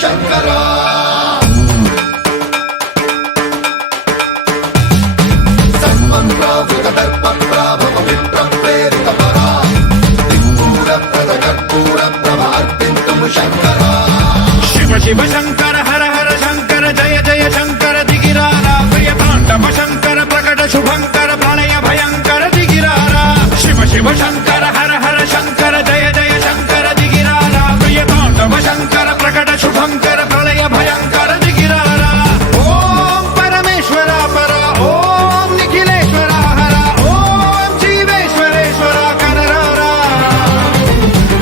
శంకర సన్మన్రావృత దర్ప ప్రాభవ విప్ర ప్రేరిత పరా దిక్పూర ప్రద కర్పూర ప్రభ అర్పింతుము శంకర శివ శివ శంకర హర హర శంకర జయ జయ శంకర దిగిరారా ప్రియ తాండవ శంకర ప్రకట శుభంకర ప్రళయ భయంకర దిగిరారా శివ శివ శంకర హర హర శంకర జయ జయ శంకర దిగిరారా ప్రియ తాండవ శంకర ప్రకట శుభంకర ప్రళయ భయంకర దిగిరారా ఓం పరమేశ్వర పర ఓం నిఖిలేశ్వర హర ఓం జీవేశ్వరేశ్వర కరరారా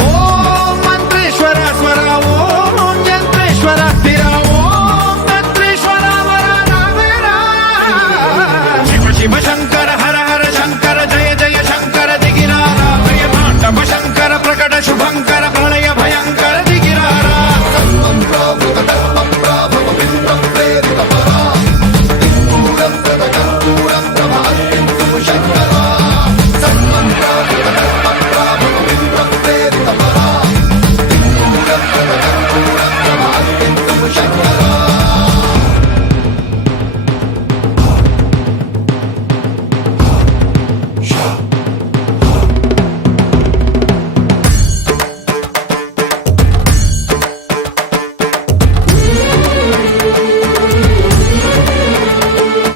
ఓం మంత్రేశ్వర స్వర ఓం యంత్రేశ్వర స్థిర ఓం తంత్రేశ్వర వర నావేరా శివ శివ శంకర హర హర శంకర జయ జయ శంకర దిగిరారా ప్రియ తాండవ శంకర ప్రకట శుభంకర